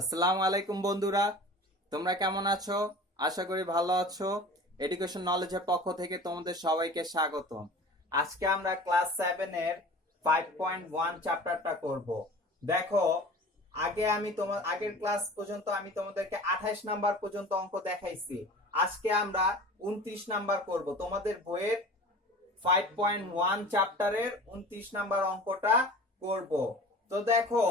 আসসালামু আলাইকুম বন্ধুরা, তোমরা কেমন আছো? আশা করি ভালো আছো। এডুকেশন নলেজের পক্ষ থেকে তোমাদের সবাইকে স্বাগত। আজকে আমরা ক্লাস 7 এর 5.1 চ্যাপ্টারটা করব। দেখো, আগের ক্লাস পর্যন্ত আমি তোমাদেরকে 28 নাম্বার পর্যন্ত অঙ্ক দেখাইছি। আজকে আমরা 29 নাম্বার করব। তোমাদের বইয়ের 5.1 চ্যাপ্টারের 29 নাম্বার অঙ্কটা করব। তো দেখো,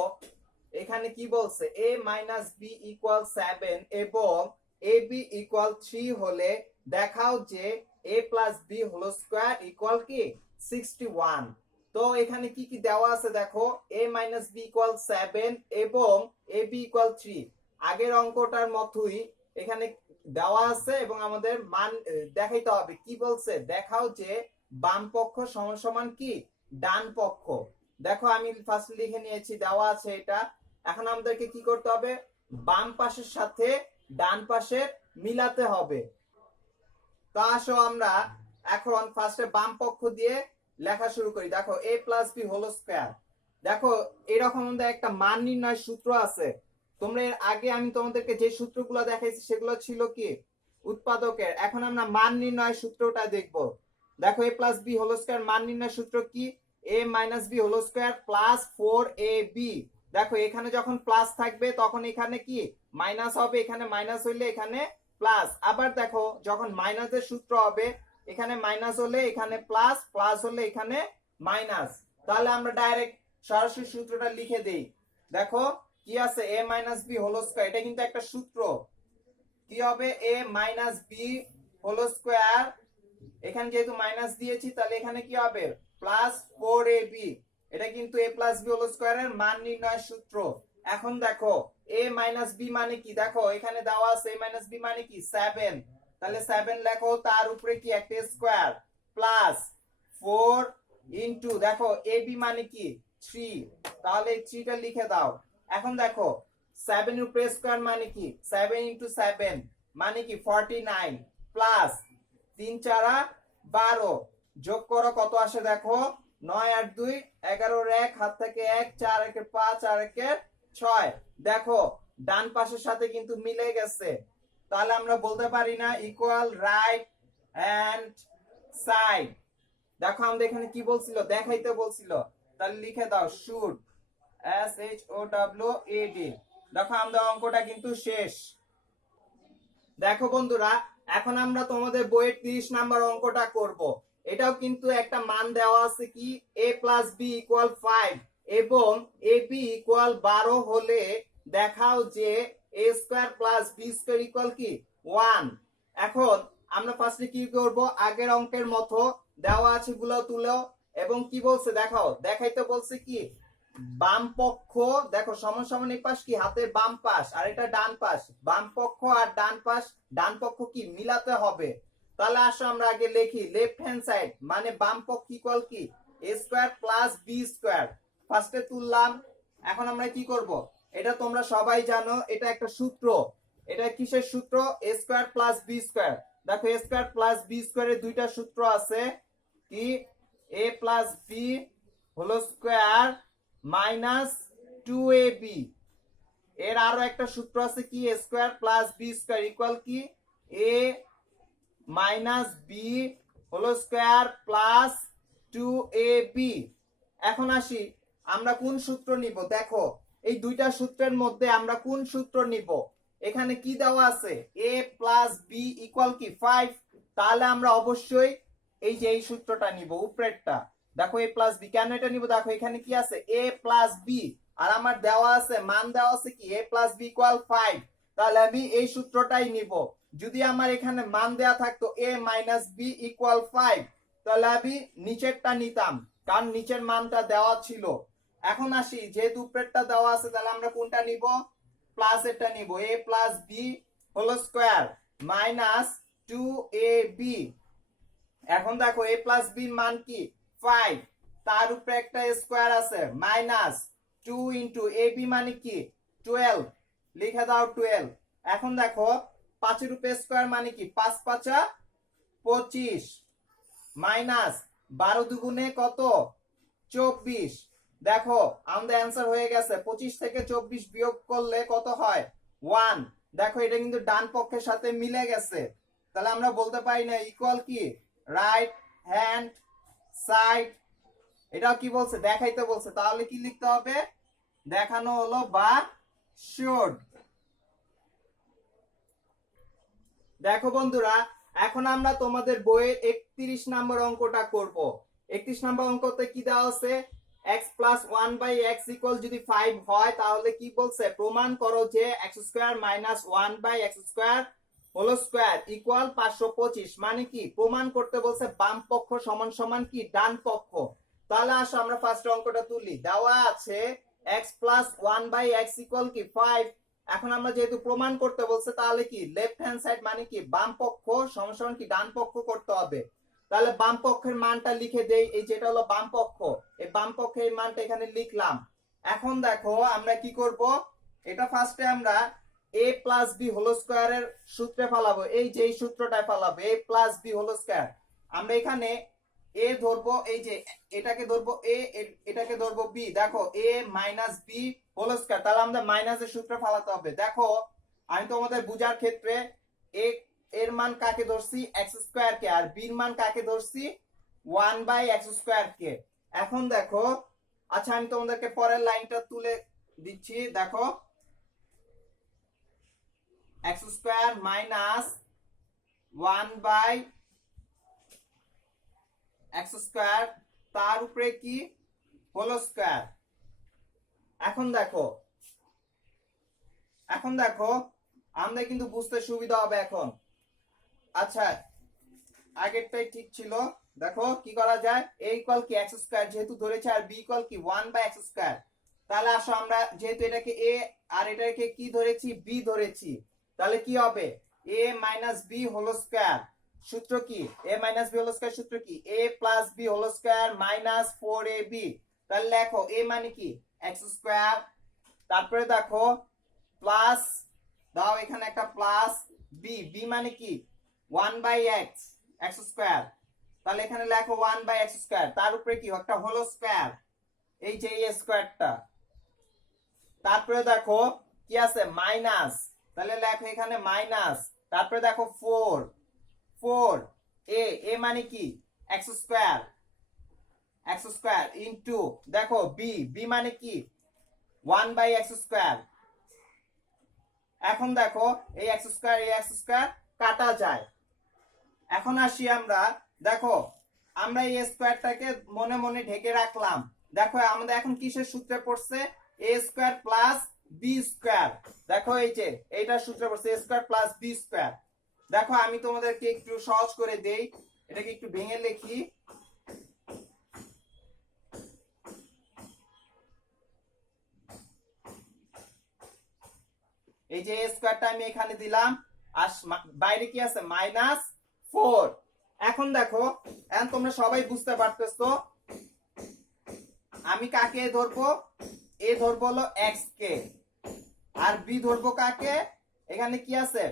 এখানে কি বলছে, a মাইনাস বি ইকুয়াল 7 এবং এ বি ইকুয়াল 3 হলে দেখাও যে a plus b whole square equal কি 61। তো এখানে কি কি দেওয়া আছে দেখো, a মাইনাস বি ইকুয়াল 7 এবং এ বি ইকুয়াল 3। আগের অঙ্কটার মতোই এখানে দেওয়া আছে এবং আমাদের মান দেখাইতে হবে। কি বলছে, দেখাও যে বাম পক্ষ সমান সমান কি ডান পক্ষ। দেখো, আমি ফার্স্ট লিখে নিয়েছি, দেওয়া আছে এটা। এখন আমাদেরকে কি করতে হবে, বাম পাশের সাথে ডান পাশের মিলাতে হবে। তো আসো আমরা এখন ফার্স্টে বাম পক্ষ দিয়ে লেখা শুরু করি। দেখো, a plus b whole square. দেখো, এরকম আমাদের একটা মান নির্ণয় সূত্র আছে। তোমরা এর আগে আমি তোমাদেরকে যে সূত্রগুলো দেখাইছি সেগুলো ছিল কি উৎপাদকের। এখন আমরা মান নির্ণয় সূত্রটা দেখব। দেখো, a plus b whole square মান নির্ণয় সূত্র কি, a minus b whole square plus 4ab। দেখো, এখানে যখন প্লাস থাকবে তখন এখানে কি মাইনাস হবে, এখানে মাইনাস হইলে এখানে প্লাস। আবার দেখো, যখন মাইনাসের সূত্র হবে, এখানে মাইনাস হলে এখানে প্লাস, প্লাস হলে এখানে মাইনাস। তাহলে আমরা ডাইরেক্ট সরাসরি সূত্রটা লিখে দেই। দেখো কি আছে, a minus b whole square, এটা কিন্তু একটা সূত্র। কি হবে, a minus b whole square, এখানে যেহেতু মাইনাস দিয়েছি তাহলে এখানে কি হবে প্লাস 4ab। এটা কিন্তু a প্লাস বি হোল স্কয়ারের মান নির্ণয় সূত্র। এখন দেখো, a মাইনাস বি মানে কি, দেখো এখানে দেওয়া আছে a মাইনাস বি মানে কি 7। তাহলে 7 লেখো, তার উপরে কি একটা স্কয়ার প্লাস 4 ইনটু, দেখো ab মানে কি 3, তাহলে 3 টা লিখে দাও। এখন দেখো, 7 এর উপরে স্কয়ার মানে কি 7 ইনটু 7 মানে কি 49 প্লাস 3 4 12, যোগ করো কত আসে দেখো, 9 8 2 11 1, হাত থেকে 1, 4 1 5, 4 1 6। দেখো, ডান পাশের সাথে কিন্তু মিলে গেছে। তাহলে আমরা বলতে পারি না ইকুয়াল রাইট হ্যান্ড সাইড। দেখো, আমাদের এখানে কি বলছিল, দেখাইতে বলছিল। তাহলে লিখে দাও শুড, SHOWAD। দেখো, আমাদের অঙ্কটা কিন্তু শেষ। দেখো বন্ধুরা, এখন আমরা তোমাদের বইয়ের 30 নাম্বার অঙ্কটা করব। এটাও কিন্তু একটা মান দেওয়া আছে কি a প্লাস বি ইকুয়াল 5 এবং এ বি ইকুয়াল 12 হলে দেখাও যে a square plus b square equal কি 1। এখন আমরা ফার্স্টে কি করব, আগের অঙ্কের মতো দেওয়া আছে গুলো তুলো এবং কি বলছে দেখাও, দেখাইতে বলছে কি বাম পক্ষ, দেখো সমান সমান এই পাশ কি হাতের বাম পাশ আর এটা ডান পাশ, বাম পক্ষ আর ডান পক্ষ কি মিলাতে হবে। তাহলে আসো আমরা আগে লিখি, লেফট হ্যান্ড সাইড মানে বাম পক্ষ ইকুয়াল কি a square plus b square. ফার্স্টে তুললাম। এখন আমরা কি করব, এটা তোমরা সবাই জানো, এটা একটা সূত্র। এটা কিসের সূত্র, a square plus b square. দেখো, a স্কয়ার প্লাস বি স্কয়ারের দুইটা সূত্র আছে, কি a plus b whole square minus 2ab। এর আরো একটা সূত্র আছে কি a square plus b square equal কি a minus b whole square plus 2ab। এখন আসি, আমরা কোন সূত্র নিব। দেখো, এই দুইটা সূত্রের মধ্যে আমরা কোন সূত্র নিব। এখানে কি দেওয়া আছে, a প্লাস বি ইকুয়াল কি 5। তাহলে আমরা অবশ্যই এই যে এই সূত্রটা নিব, উপরেরটা। দেখো, a প্লাস বি, কেন এটা নিব, দেখো এখানে কি আছে a প্লাস বি আর আমার দেওয়া আছে মান দেওয়া আছে কি a প্লাস বি ইকুয়াল 5। তাহলে আমি এই সূত্রটাই নিব। যদি আমার এখানে মান দেওয়া থাকতো a মাইনাস বি ইকুয়াল 5, তাহলে আমি নিচেরটা নিতাম, কারণ নিচের মানটা দেওয়া ছিল। এখন আসি, যেহেতু উপরেরটা দেওয়া আছে তাহলে আমরা কোনটা নিব, প্লাস এটা নিব, a plus b whole square minus 2ab। এখন দেখো, a প্লাস বি মান কি 5, তার উপরে একটা স্কয়ার আছে মাইনাস 2 ইনটু এ বি মানে কি 12, লিখে দাও 12। এখন দেখো, 5 এর উপরে স্কয়ার মানে কি 5 5 25 মাইনাস 12 দুগুণে কত 24। দেখো আমাদের অ্যান্সার হয়ে গেছে 25 থেকে 24 বিয়োগ করলে কত হয় 1। দেখো এটা কিন্তু ডান পক্ষের সাথে মিলে গেছে, তাহলে আমরা বলতে পারি না ইকুয়াল কি রাইট হ্যান্ড সাইড। এটাও কি বলছে দেখাইতে বলছে, তাহলে কি লিখতে হবে দেখানো হলো বা শোড। দেখো বন্ধুরা এখন আমরা তোমাদের বইয়ের 31 নম্বর অঙ্কটা করব। 31 নম্বর অঙ্কতে কি দেওয়া আছে x প্লাস 1/x ইকুয়াল যদি 5 হয় তাহলে কি বলছে প্রমাণ করো যে x square minus 1/x square whole square equal 525। মানে কি প্রমাণ করতে বলছে বাম পক্ষ সমান সমান কি ডান পক্ষ। তাহলে আসো আমরা ফার্স্ট অঙ্কটা তুলি। দেওয়া আছে x প্লাস 1/x ইকুয়াল কি 5। এখন আমরা যেহেতু প্রমাণ করতে বলছে তাহলে কি লেফট হ্যান্ড সাইড মানে কি বাম পক্ষ সমান সমান কি ডান পক্ষ করতে হবে। তাহলে বাম পক্ষের মানটা লিখে দেই, এই যেটা হলো বাম পক্ষ, এই বাম পক্ষের মানটা এখানে লিখলাম। এখন দেখো আমরা কি করব, এটা ফার্স্টে আমরা a প্লাস b হোল স্কয়ারের সূত্রে ফেলাবো, এই যে এই সূত্রটায় ফেলাবো a plus b whole square. আমরা এখানে a ধরবো, এই যে এটাকে ধরবো a, এটাকে ধরবো b। দেখো a minus b whole square, তাহলে আমাদের মাইনাসের সূত্রে ফেলাতে হবে। দেখো আমি তোমাদের বুঝার ক্ষেত্রে a এর মান কাকে ধরছি x স্কয়ার কে, আর b এর মান কাকে ধরছি 1/x স্কয়ার কে। এখন দেখো আচ্ছা আমি তোমাদেরকে পরের লাইনটা তুলে দিচ্ছি। দেখো x square minus 1/x square তার উপরে কি হোল স্কয়ার। এখন দেখো আমাদের কিন্তু বুঝতে সুবিধা হবে এখন। আচ্ছা আগেরটাই ঠিক ছিল। দেখো কি করা যায়, a ইকুয়াল কি x স্কয়ার যেহেতু ধরেছে আর b ইকুয়াল কি 1/x স্কয়ার। তাহলে আসো আমরা যেহেতু এটাকে a আর এটাকে কি ধরেছি b ধরেছি, তাহলে কি হবে a minus b whole square. সূত্র কি a minus b whole square, সূত্র কি a plus b whole square minus 4ab। তাহলে লেখো a মানে কি x স্কয়ার, তারপরে দেখো প্লাস দাও এখানে একটা প্লাস b, b মানে কি 1/x x স্কয়ার। তাহলে এখানে লেখো 1/x স্কয়ার, তার উপরে কি একটা হোল স্কয়ার, এই যে এই স্কয়ারটা। তারপরে দেখো কি আছে মাইনাস, তাহলে লেখো এখানে মাইনাস। তারপরে দেখো 4 a মানে কি x স্কয়ার ইনটু দেখো b মানে কি 1/x স্কয়ার। এখন দেখো এই x স্কয়ার কাটা যায়। এখন আসি আমরা, দেখো আমরা এই স্কয়ারটাকে মনে মনে ঢেকে রাখলাম। দেখো আমাদের এখন কিসের সূত্রে পড়ছে a square plus b square. দেখো এই যে এইটার সূত্রে পড়ছে a square plus b square. দেখো আমি তোমাদেরকে একটু সহজ করে দেই, এটাকে একটু ভেঙে লিখি। এই যে a স্কয়ারটা আমি এখানে দিলাম আর বাইরে কি আছে মাইনাস 4। এখন দেখো এখন তোমরা সবাই বুঝতে পারতেছো আমি কাকে ধরবো, a ধরবো হলো x কে আর b ধরবো কাকে, এখানে কি আছে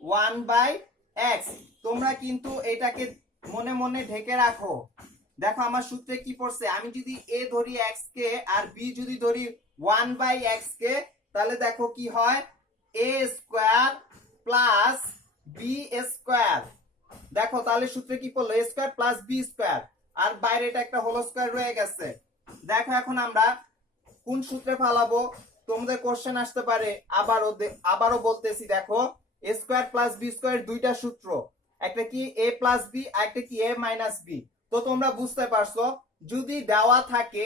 1/x। তোমরা কিন্তু এটাকে মনে মনে ঢেকে রাখো। দেখো আমার সূত্রে কি পড়ছে, আমি যদি a ধরি x কে আর b যদি ধরি 1/x কে, তাহলে দেখো কি হয় a square plus b square. দেখো তাহলে সূত্রে কি পড়লো a square plus b square, আর বাইরে এটা একটা হোল স্কয়ার রয়ে গেছে। দেখো এখন আমরা কোন সূত্রে ফেলাবো, তোমাদের কোশ্চেন আসতে পারে আবারও বলতেছি। দেখো a square plus b square দুইটা সূত্র, একটা কি a প্লাস b আর একটা কি a মাইনাস b। তো তোমরা বুঝতে পারছো যদি দেওয়া থাকে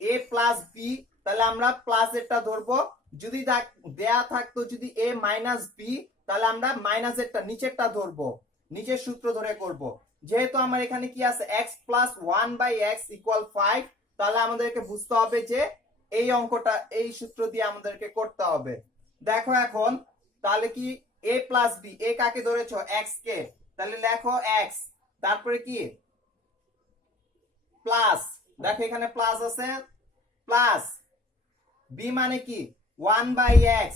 a প্লাস b তাহলে আমরা প্লাস এরটা ধরবো, যদি দেয়া থাকতো যদি a মাইনাস b তাহলে আমরা মাইনাস এরটা নিচেরটা ধরবো, নিচের সূত্র ধরে করব। যেহেতু আমার এখানে কি আছে x প্লাস 1/x ইকুয়াল 5, তাহলে আমাদেরকে বুঝতে হবে যে এই অঙ্কটা এই সূত্র দিয়ে আমাদেরকে করতে হবে। দেখো এখন তাহলে কি a প্লাস b, a কাকে ধরেছো x কে, তাহলে লেখো x, তারপরে কি প্লাস, দেখো এখানে প্লাস আছে প্লাস b মানে কি 1/x,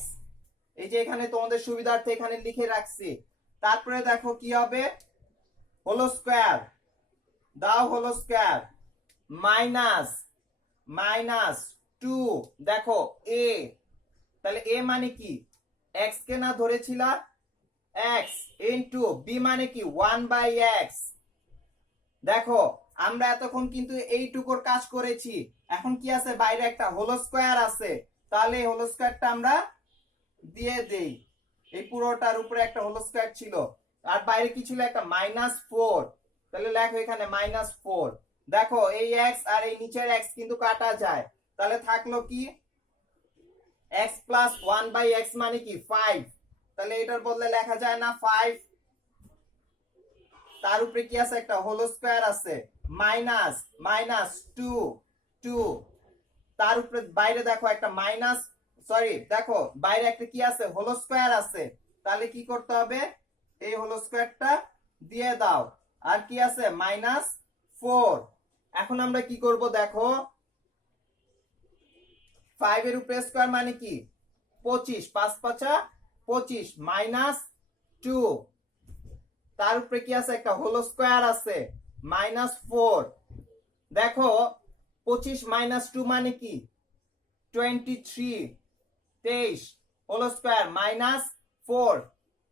এই যে এখানে তোমাদের সুবিধার্থে এখানে লিখে রাখছি। তারপরে দেখো কি হবে হোল স্কয়ার, দাও হোল স্কয়ার মাইনাস মাইনাস 2 দেখো a, তাহলে a মানে কি x কে না ধরেছিল x ইনটু b মানে কি 1/x। দেখো আমরা এতক্ষণ কিন্তু এইটুকুর কাজ করেছি, এখন কি আছে বাইরে একটা হোল স্কয়ার আছে, তাহলে এই হোল স্কয়ারটা আমরা দিয়ে দেই। এই পুরোটার উপরে একটা হোল স্কয়ার ছিল আর বাইরে কি ছিল একটা -4, তাহলে লেখো এখানে -4। দেখো এই x আর এই নিচের x কিন্তু কাটা যায়, তাহলে থাকলো কি x প্লাস 1/x মানে কি 5, তাহলে এটার বদলে লেখা যায় না 5, তার উপরে কি আছে একটা হোল স্কয়ার আছে মাইনাস -2 তার উপরে বাইরে দেখো একটা দেখো বাইরে একটা কি আছে হোল স্কয়ার আছে, তাহলে কি করতে হবে এই হোল স্কয়ারটা দিয়ে দাও, আর কি আছে -4। এখন আমরা কি করব দেখো 5 এর উপরে স্কয়ার মানে কি 25, 5 5 25 -2, তার উপরে কি আছে একটা হোল স্কয়ার আছে -4। দেখো 25 - 2 মানে কি 23, 23 হোল স্কয়ার -4,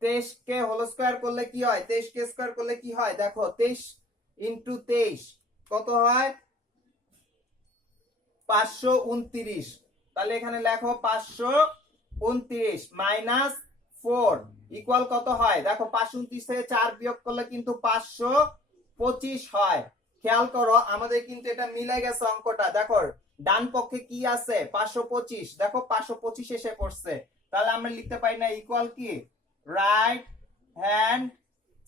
23 কে হোল স্কয়ার করলে কি হয় 23 কে স্কয়ার করলে কি হয় দেখো 23 ইনটু 23 কত হয় 529, তাহলে এখানে লেখো 529 -4 ইকুয়াল কত হয় দেখো 529 থেকে 4 বিয়োগ করলে কিন্তু 525 হয়। খেয়াল করো আমাদের কিন্তু এটা মিলে গেছে অঙ্কটা, দেখো ডান পক্ষে কি আছে 525, দেখো 525 এসে পড়ছে, তাহলে আমরা লিখতে পারি না ইকুয়াল কি রাইট হ্যান্ড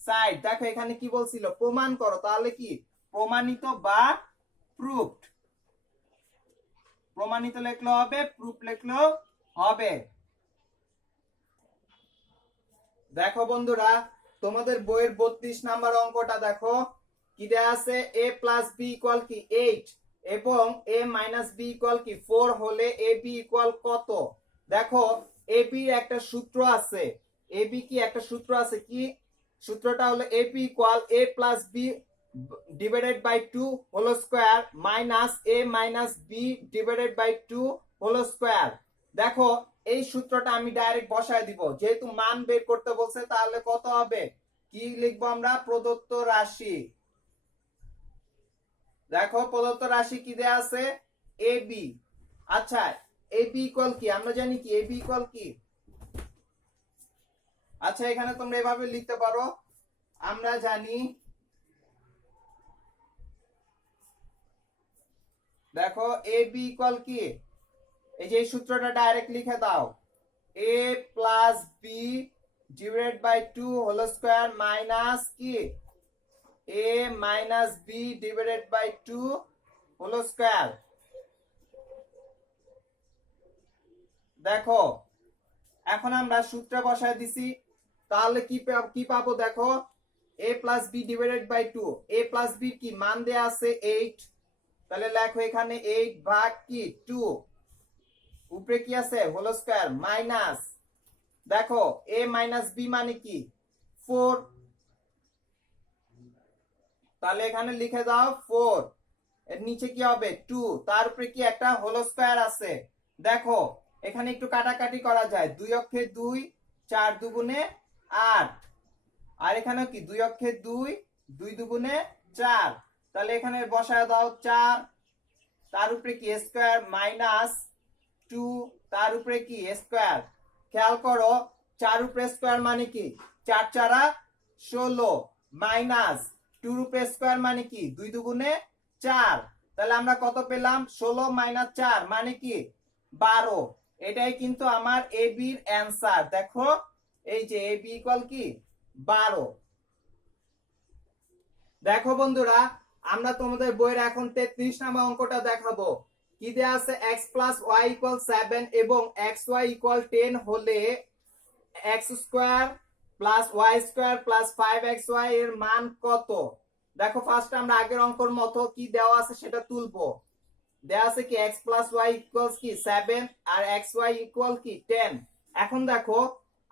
সাইড। দেখো এখানে কি বলছিল প্রমাণ করো, তাহলে কি প্রমাণিত বা প্রুফড, প্রমাণিত লিখলে হবে প্রুফ লিখলেও হবে। দেখো বন্ধুরা তোমাদের বইয়ের 32 নাম্বার অঙ্কটা দেখো কি দেয়া আছে a প্লাস b ইকুয়াল কি 8 এবং a মাইনাস b ইকুয়াল কি 4 হলে ab ইকুয়াল কত। দেখো ab এর একটা সূত্র আছে, ab কি একটা সূত্র আছে, কি সূত্রটা হলো ab equal a plus b divided by 2 whole square minus a minus b divided by 2 whole square. দেখো এই সূত্রটা আমি ডাইরেক্ট বসায় দিব, যেহেতু মান বের করতে বলছে তাহলে কত হবে কি লিখবো আমরা প্রদত্ত রাশি। দেখো প্রদত্ত রাশি কি দেয়া আছে ab, আচ্ছা ab ইকুয়াল কি আমরা জানি কি ab ইকুয়াল কি, আচ্ছা এখানে তোমরা এভাবে লিখতে পারো আমরা জানি, দেখো ab ইকুয়াল কি এই যে সূত্রটা ডাইরেক্ট লিখে দাও a plus b divided by 2 whole square minus কি a minus b divided by 2 whole square. দেখো এখন আমরা সূত্র বসায় দিছি, তাহলে কি পাবো দেখো a plus b divided by 2, a plus b কি মান দেয়া আছে 8, তাহলে লেখো এখানে 8 ভাগ কি 2 উপরে কি আছে হোল স্কয়ার মাইনাস, দেখো a মাইনাস b মানে কি 4, তাহলে এখানে লিখে দাও 4, এর নিচে কি হবে 2, তার উপরে কি একটা হোল স্কয়ার আছে। দেখো এখানে একটু কাটাকাটি করা যায়, 2 অক্ষে 2, 4 দুগুণে 8, আর এখানে কি 2 অক্ষে 2, 2 দুগুণে 4, তাহলে এখানে বসায় দাও 4, তার উপরে কি স্কয়ার মাইনাস 2, তার উপরে কি স্কয়ার। খেয়াল করো 4 উপরে স্কয়ার মানে কি 4 4 16 মাইনাস 2 উপরে স্কয়ার মানে কি 2 দুগুণে 4, তাহলে আমরা কত পেলাম 16 মাইনাস 4 মানে কি 12, এটাই কিন্তু আমার ab এর অ্যানসার। দেখো এই যে ab ইকুয়াল কি 12। দেখো বন্ধুরা আমরা তোমাদের বইয়ের এখন 33 নম্বর অঙ্কটা দেখাবো, কি দেয়া আছে x প্লাস y ইকুয়াল 7 এবং xy ইকুয়াল 10 হলে x square plus y square plus 5xy এর মান কত। দেখো ফার্স্ট আমরা আগের অঙ্কের মতো কি দেওয়া আছে সেটা তুলবো, দেওয়া আছে কি x প্লাস y ইকুয়ালস কি 7 আর xy ইকুয়াল কি 10। এখন দেখো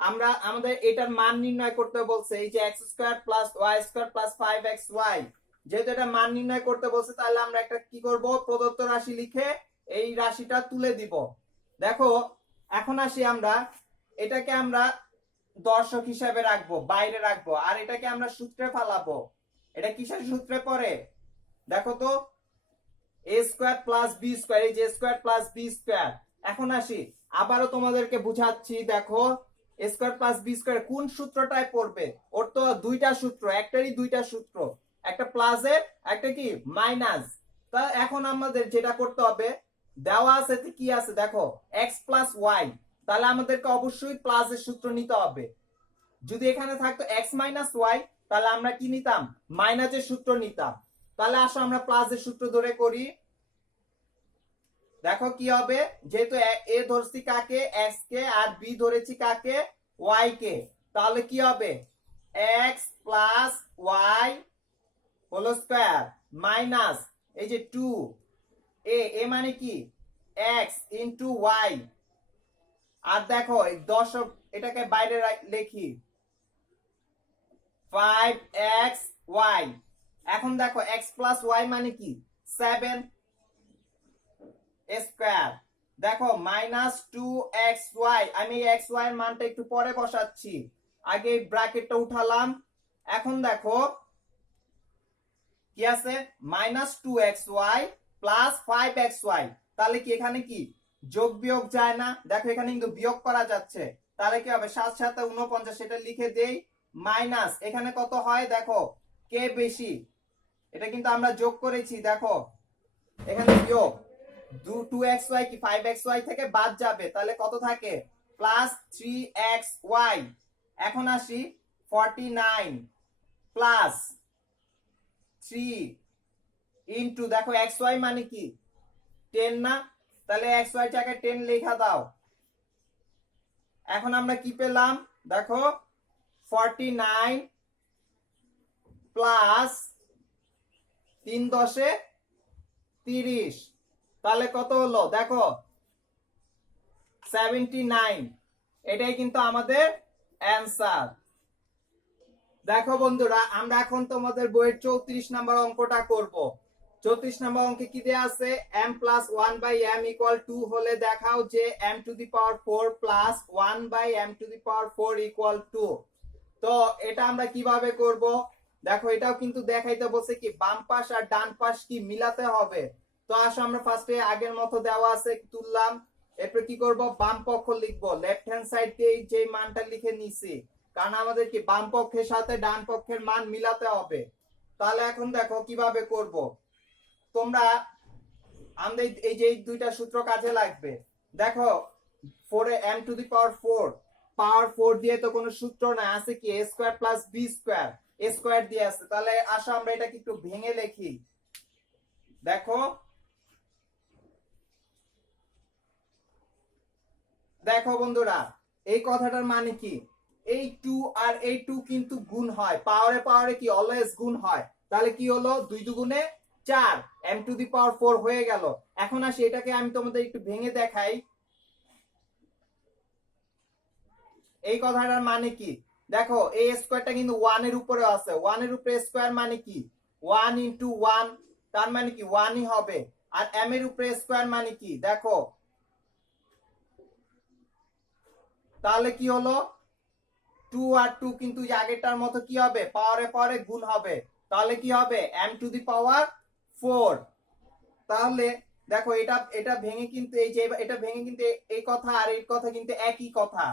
আমরা আমাদের এটার মান নির্ণয় করতে বলছে, এই যে x square plus y square plus 5xy, যেহেতু এটা মান নির্ণয় করতে বলছে তাহলে আমরা একটা কি করব প্রদত্ত রাশি লিখে এই রাশিটা তুলে দিব। দেখো এখন আসি আমরা, এটাকে আমরা দর্শক হিসাবে রাখবো, বাইরে রাখবো, আর এটাকে আমরা সূত্রে ফালাবো। এটা কিসের সূত্রে পড়ে দেখো তো, এ স্কোয়ার প্লাস বি স্কোয়ার, এই যে স্কোয়ার প্লাস বি স্কোয়ার। এখন আসি আবারও তোমাদেরকে বুঝাচ্ছি, দেখো এ স্কোয়ার প্লাস বি স্কোয়ার কোন সূত্রটায় পড়বে। ওর তো দুইটা সূত্র, একটারই দুইটা সূত্র, একটা প্লাসের একটা কি মাইনাস। তা এখন আমাদের যেটা করতে হবে, দেওয়া আছে কি আছে দেখো এক্স প্লাস ওয়াই, তাহলে আমাদেরকে অবশ্যই প্লাসের সূত্র নিতে হবে। যদি এখানে থাকতো এক্স মাইনাস ওয়াই, তাহলে আমরা কি নিতাম, মাইনাসের সূত্র নিতাম। তাহলে আসো আমরা প্লাসের সূত্র ধরে করি। দেখো কি হবে, যেহেতু এ ধরছি কাকে, এক্স কে, আর বি ধরেছি কাকে, ওয়াই কে, তাহলে কি হবে x plus y whole square minus এই যে 2 এ মানে কি এক্স ইন্টু ওয়াই। আর দেখো এই দশক এটাকে বাইরে লিখি 5xy। এখন দেখো x প্লাস ওয়াই মানে কি 7 স্কয়ার। দেখো মাইনাস 2xy, আমি xy এর মানটা একটু পরে বসাচ্ছি, আগে ব্র্যাকেটটা উঠালাম। এখন দেখো কি আছে, মাইনাস 2xy প্লাস 5xy, তাহলে কি এখানে কি যোগ বিয়োগ যায় না, দেখো এখানে কিন্তু বিয়োগ করা যাচ্ছে, তাহলে কি হবে 7 7 49, সেটা লিখে দেই মাইনাস এখানে কত হয় দেখো কে বেশি, এটা কিন্তু আমরা যোগ করেছি, দেখো এখানে বিয়োগ 2xy কি 5xy থেকে বাদ যাবে, তাহলে কত থাকে প্লাস 3xy। এখন আসি 49 প্লাস 3 ইনটু দেখো xy মানে কি 10 না, তাহলে xy টাকে 10 লেখা দাও। এখন আমরা কি পেলাম দেখো 49 প্লাস 3 10 30, তাহলে কত হলো দেখো 79। এটাই কিন্তু আমাদের অ্যান্সার। দেখো বন্ধুরা, আমরা এখন তোমাদের বইয়ের 34 নম্বর অঙ্কটা করব। 34 নম্বর অঙ্কে কি দেয়া আছে, m প্লাস 1/m ইকুয়াল 2 হলে দেখাও যে m to the power 4 plus 1/m to the power 4 equal 2। তো এটা আমরা কিভাবে করব, দেখো এটাও কিন্তু দেখাইতে বলছে কি বাম পাশ আর ডান পাশ কি মিলাতে হবে। তো আসো আমরা ফার্স্টে আগের মতো দেওয়া আছে তুললাম, এরপর কি করব বাম পক্ষ লিখব, লেফট হ্যান্ড সাইড দিয়ে যে মানটা লিখে নিছি, কারণ আমাদের কি বাম পক্ষের সাথে ডান পক্ষের মান মিলাতে হবে। তাহলে এখন দেখো কিভাবে করব, তোমরা আমাদের এই যে দুইটা সূত্র কাজে লাগবে। দেখো 4 এ m টু দি পাওয়ার 4, পাওয়ার 4 দিয়ে তো কোনো সূত্র না, আছে কি a square plus b square, a square দিয়ে আছে। তাহলে আসো আমরা এটাকে একটু ভেঙে লিখি। দেখো দেখো বন্ধুরা, এই কথাটার মানে কি, এই 2 আর এই 2 কিন্তু গুণ হয়, পাওয়ারে পাওয়ারে কি অলওয়েজ গুণ হয়। তাহলে কি হলো 2 দুগুণে 4, m টু দি পাওয়ার 4 হয়ে গেল। এখন আসি এটাকে আমি তোমাদের একটু ভেঙে দেখাই। এই কথাটার মানে কি, দেখো এই স্কয়ারটা কিন্তু 1 এর উপরে আছে, 1 এর উপরে স্কয়ার মানে কি 1 ইনটু 1, তার মানে কি 1 ই হবে। আর m এর উপরে স্কয়ার মানে কি দেখো, তাহলে কি হলো 2 আর 2 কিন্তু আগেরটার মতো কি হবে পাওয়ারে পাওয়ারে গুণ হবে, তাহলে কি হবে m টু দি পাওয়ার 4। তাহলে দেখো এটা এটা ভেঙে কিন্তু এই যে এটা ভেঙে কিন্তু এই কথা আর এই কথা কিন্তু একই কথা।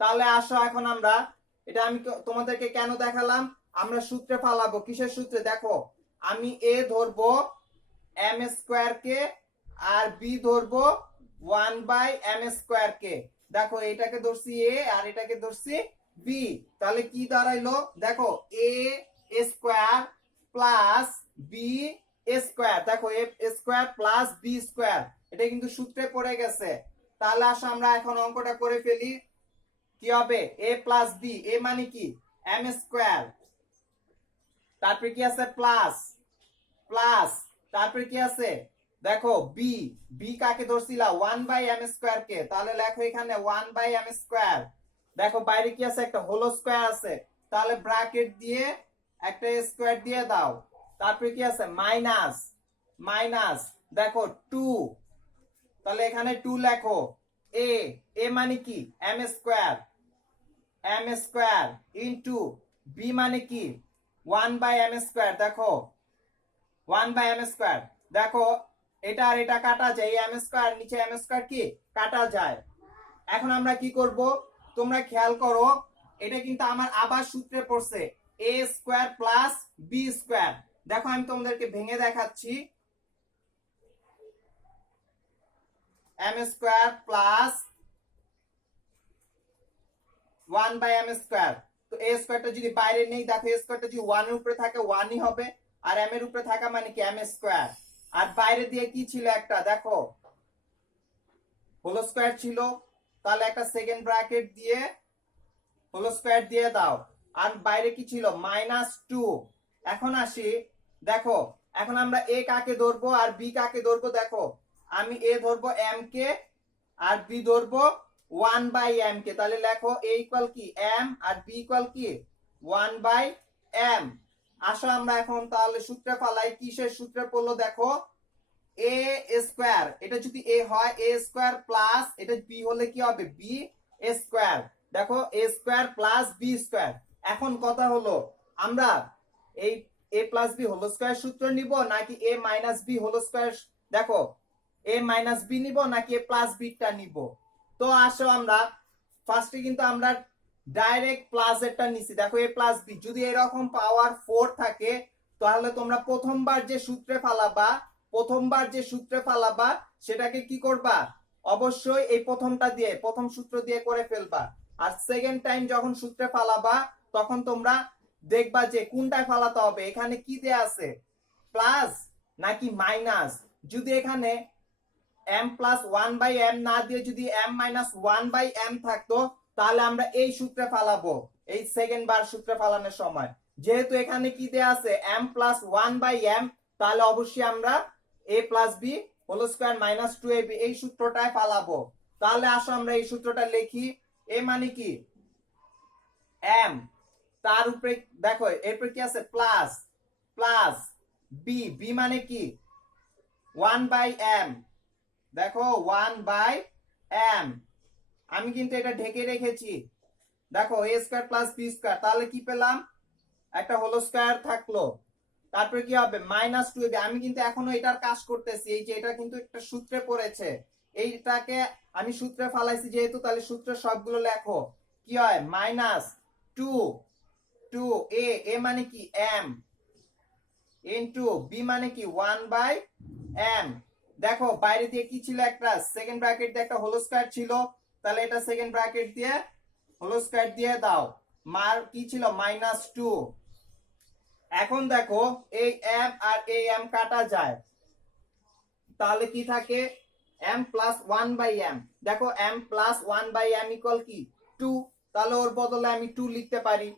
তাহলে আসো এখন আমরা এটা আমি তোমাদেরকে কেন দেখালাম, আমরা সূত্রে ফালাবো। কিসের সূত্রে দেখো, আমি a ধরবো m স্কয়ার কে আর b ধরবো 1/m স্কয়ার কে। দেখো এটাকে ধরছি a আর এটাকে ধরছি b, তাহলে কি দাঁড়াইলো দেখো a square plus b square, দেখো a square plus b square, এটা কিন্তু সূত্রে পড়ে গেছে। তাহলে আসো আমরা এখন অঙ্কটা করে ফেলি। কি হবে a প্লাস b, a মানে কি m স্কয়ার, তারপরে কি আছে প্লাস প্লাস, তারপরে কি আছে দেখো b, b কাকে ধরছিলা 1/m স্কয়ার কে, তাহলে লেখো এখানে 1/m স্কয়ার। দেখো বাইরে কি আছে একটা হোল স্কয়ার আছে, তাহলে ব্র্যাকেট দিয়ে একটা স্কয়ার দিয়ে দাও। তারপরে কি আছে মাইনাস মাইনাস, দেখো 2 তাহলে এখানে 2 লেখো। এ মানে কি এম স্কয়ার ইনটু বি মানে কি 1/m স্কয়ার। দেখো 1/m স্কয়ার, দেখো এটা আর এটা কাটা যায়, এই এম স্কয়ার নিচে এম স্কয়ার কি কাটা যায়। এখন আমরা কি করব, তোমরা খেয়াল করো, এটা কিন্তু আমার আবার সূত্রে পড়ছে এ স্কয়ার প্লাস বি স্কয়ার। দেখো আমি তোমাদেরকে ভেঙে দেখাচ্ছি, M square plus 1/m square. তো এ স্কয়ারটা যদি বাইরে নেই, দেখো এ স্কয়ারটা যদি 1 এর উপরে থাকে 1 ই হবে, আর m এর উপরে থাকা মানে কি m স্কয়ার। আর বাইরে দিয়ে কি ছিল একটা, দেখো হোল স্কয়ার ছিল, তাহলে একটা সেকেন্ড ব্র্যাকেট দিয়ে হোল স্কয়ার দিয়ে দাও। আর বাইরে কি ছিল -2। এখন আসি, দেখো এখন আমরা a কাকে ধরবো আর b কাকে ধরবো। দেখো আমি a ধরবো m কে আর b ধরবো 1/m কে। তাহলে লেখো a ইকুয়াল কি m আর b ইকুয়াল কি 1/m। আসো আমরা এখন তাহলে সূত্রে ফেলাই, কিসের সূত্রে পড়লো, দেখো a স্কয়ার, এটা যদি a হয় a স্কয়ার প্লাস এটা b হলে কি হবে b স্কয়ার। দেখো a square plus b square. এখন কথা হলো আমরা এই a plus b whole square সূত্র নিব নাকি a minus b whole square, দেখো a মাইনাস b নিব নাকি a প্লাস b টা নিব। তো আসো আমরা ফার্স্টে কিন্তু আমরা ডাইরেক্ট প্লাস এরটা নিছি। দেখো a প্লাস b যদি এরকম পাওয়ার 4 থাকে, তাহলে তোমরা প্রথমবার যে সূত্রে ফালাবা সেটাকে কি করবা, অবশ্যই এই প্রথমটা দিয়ে প্রথম সূত্র দিয়ে করে ফেলবা। আর সেকেন্ড টাইম যখন সূত্রে ফালাবা তখন তোমরা দেখবা যে কোনটায় ফালাতে হবে, এখানে কি দেয়া আছে প্লাস নাকি মাইনাস। যদি এখানে m প্লাস 1/m না দিয়ে যদি m মাইনাস 1/m থাকতো, তাহলে আমরা এই সূত্রে ফালাবো এই সেকেন্ড বার সূত্রে ফালানোর সময়। যেহেতু এখানে কি দেয়া আছে m প্লাস 1/m, তাহলে অবশ্যই আমরা a plus b whole square minus 2ab এই সূত্রটায় ফালাবো। তাহলে আসো আমরা এই সূত্রটা লিখি। a মানে কি m, তার উপরে দেখো এরপর কি আছে প্লাস প্লাস b মানে কি 1/m। দেখো 1/m, আমি কিন্তু এটা ঢেকে রেখেছি। দেখো a square plus b square, তাহলে কি পেলাম একটা হোল স্কয়ার থাকলো, তারপরে কি হবে -2ab। আমি কিন্তু এখনো এটার কাজ করতেছি, এই যে এটা কিন্তু একটা সূত্রে পড়েছে, এইটাকে আমি সূত্রে ফালাইছি যেহেতু, তাহলে সূত্রে সবগুলো লেখো। কি হয় -2 a মানে কি m ইনটু b মানে কি 1/m। দেখো বাইরে দিয়ে কি ছিল একটা সেকেন্ড ব্র্যাকেট দিয়ে একটা হোল স্কয়ার ছিল, তাহলে এটা সেকেন্ড ব্র্যাকেট দিয়ে হোল স্কয়ার দিয়ে দাও। মার কি ছিল -2। এখন দেখো এই m আর এই m কাটা যায়, তাহলে কি থাকে m প্লাস 1/m। দেখো m প্লাস 1/m ইকুয়াল কি 2, তাহলে ওর বদলে আমি 2 লিখতে পারি।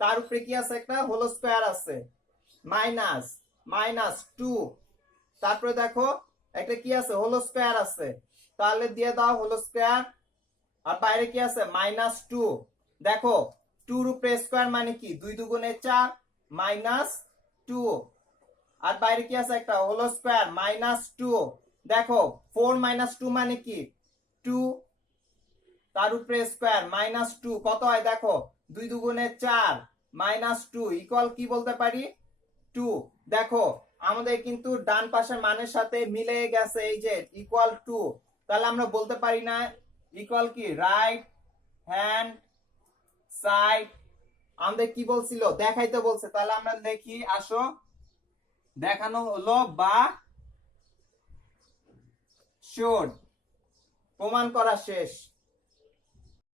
তার উপরে কি আছে একটা হোল স্কয়ার আছে -2, তারপরে দেখো একটা কি আছে হোল স্কয়ার আছে, তাহলে দিয়ে দাও হোল স্কয়ার। আর বাইরে কি আছে -2। দেখো 2 এর উপরে স্কয়ার মানে কি 2 দুগুণে 4 -2, আর বাইরে কি আছে একটা হোল স্কয়ার -2। দেখো 4 -2 মানে কি 2, তার উপরে স্কয়ার -2 কত হয়, দেখো 2 দুগুণে 4 -2 ইকুয়াল কি বলতে পারি 2। দেখো আমাদের কিন্তু ডান পাশের মানের সাথে মিলে গেছে, এই যে ইকুয়াল 2, তাহলে আমরা বলতে পারি না ইকুয়াল কি রাইট হ্যান্ড সাইড। আমাদের কি বলছিল দেখাইতে বলছে, তাহলে আমরা দেখি আসো, দেখানো হলো বা শুড, প্রমাণ করা শেষ।